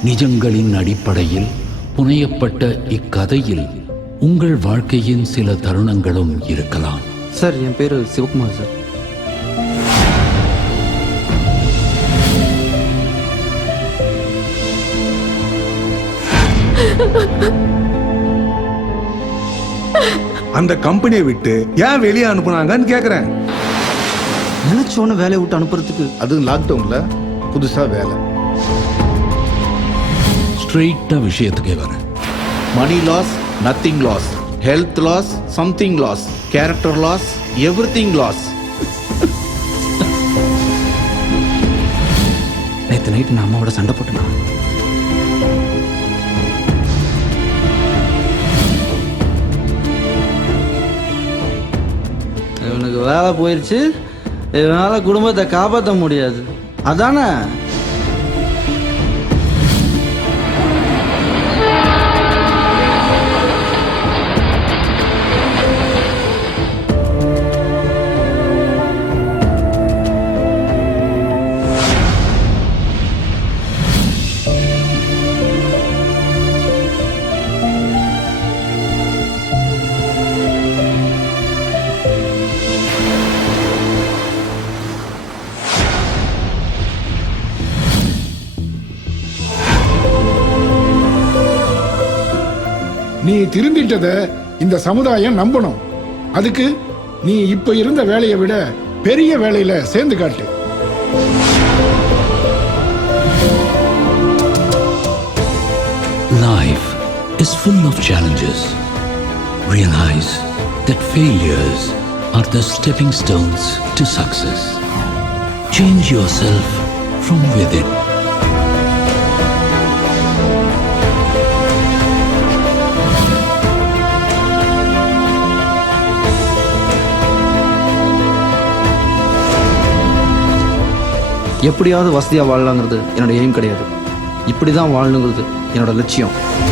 நிஜங்களின் அடிப்படையில் புனையப்பட்ட இக்கதையில் உங்கள் வாழ்க்கையின் சில தருணங்களும் இருக்கலாம். சார், என் பேர் சிவகுமார் சார். அந்த கம்பெனியை விட்டு ஏன் வெளியே அனுப்புனாங்கன்னு கேக்குறேன். நினைச்சோன்னு வேலையை விட்டு அனுப்புறதுக்கு அது லாக்டவுன்ல புதுசா வேலை. ஸ்ட்ரெயிட்டா விஷயத்துக்கே வரேன். மணி loss, nothing loss, health loss, something loss, character loss, everything loss. நேற்று நைட்டு நான் அம்மாவோட சண்டை போட்டேனா? இவனுக்கு வேலை போயிடுச்சு, இவனால குடும்பத்தை காப்பாற்ற முடியாது, அதானே? நீ திருந்திட்டத இந்த சமுதாயம் நம்பணும். அதுக்கு நீ இப்ப இருந்த வேலையை விட பெரிய வேலையில சேர்ந்து காட்டு. Life is full of challenges. Realize that failures are the stepping stones to success. Change yourself from within. எப்படியாவது வசதியாக வாழலாங்கிறது என்னோட எய்ம் கிடையாது. இப்படி தான் வாழணுங்கிறது என்னோட லட்சியம்.